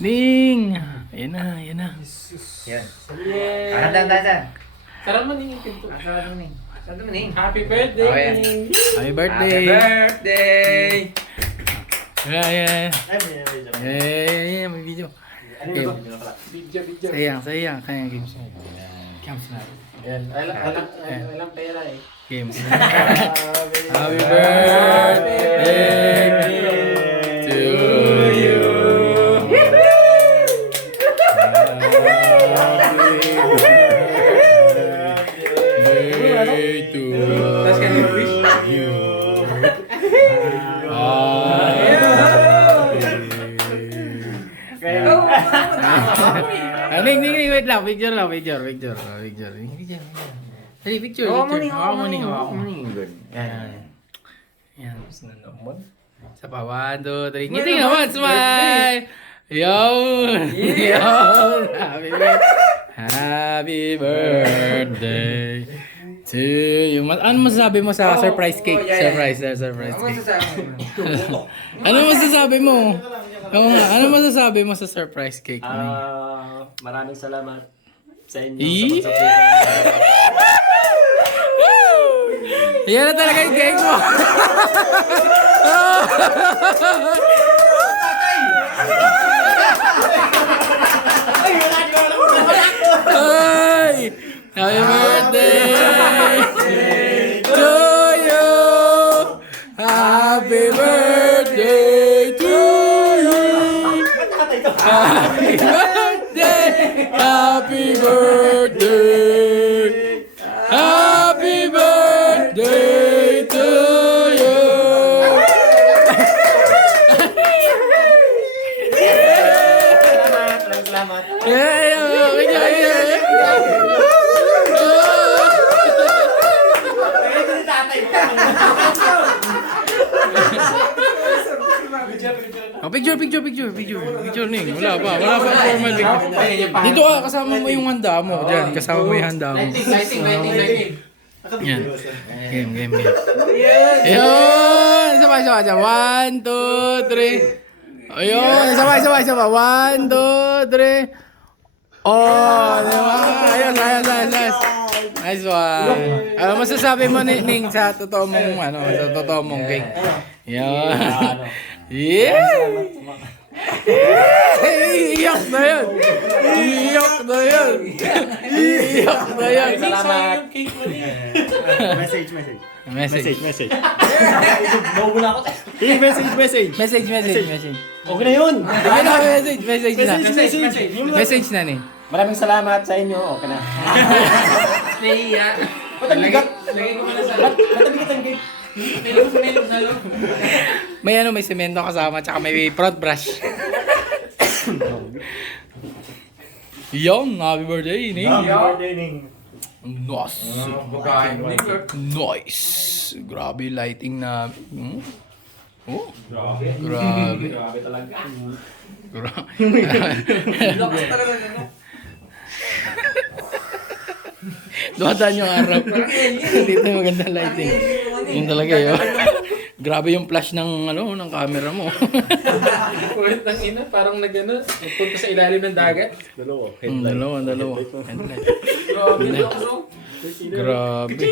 Ning! Ayan na, ayan na. Yan. Kakandang tayo saan? Sarap mo ning yung pinto. Sarado mo, Ning. Sarado mo, Ning. Happy birthday, Oh, yeah. Ning! Happy birthday! Happy birthday! Ayan, ayan. Ay, may video. Ayan, may video. Ano yung video pala? Video. Sayang, sayang. Kaya games. Games na. Ayan, walang pera eh. Games. Happy birthday to you. Happy birthday to Tapos ka na wish? you. Ning, wait lang. Picture. Hey, picture. Hawa mo, Ning. Good. Yan. Yan. Tapos na naman. Sa pa, 1, 2, 3. Ngiting naman, smile! Yun! Yun! Happy birthday to you. Ano masasabi mo sa surprise cake? Oh, yeah. Surprise Ano cake. masasabi mo? Ano masasabi mo? Oo nga, ano masasabi mo sa surprise cake? Ning? Maraming salamat sa inyo. Eh? Sa pagsurprise. Yan na talaga yung cake mo! Ay! Happy birthday to you! Happy birthday to you! Happy birthday! Happy birthday! Happy birthday to you! Salamat. Picture Ning. Wala pa formal picture. Dito ka, kasama mo yung handa mo. Diyan, kasama mo yung handa mo. Lighting. Yan. Game. Ayun! Sabay. 1, 2, 3. Ayun! Sabay. 1, 2, 3. Oh! Diba? Ayun, ayos. Nice one. Ano masasabi mo, Ning, sa totoo mong cake? Yan. Yeah! Iyak na yan! Salamat. Cake mo ning. Message. Mawala ako. Message. Okay na yun. Ayun na, message na. Message. Message na, Ning. Maraming salamat sa inyo. Okay na. Nahiya. Ba't ang bigat? Lagay ko muna sa... Ba't ang bigat ang cake? Pili ko sa menu sa loob. May semento kasama, tsaka may front brush. Yung, happy birthday, Ning. Nice. Nice. Grabe lighting na. Oh. Grabe. Grabe talaga. Lakas talaga ano. Dumadaan yung araw. Dito yung magandang lighting. Yun talaga yun. Grabe yung flash ng ng camera mo. Kulit ng ina, parang nagpunta sa ilalim ng dagat. Dalawa. Dalawa. Headlight. Grabe, lakas oh. Grabe.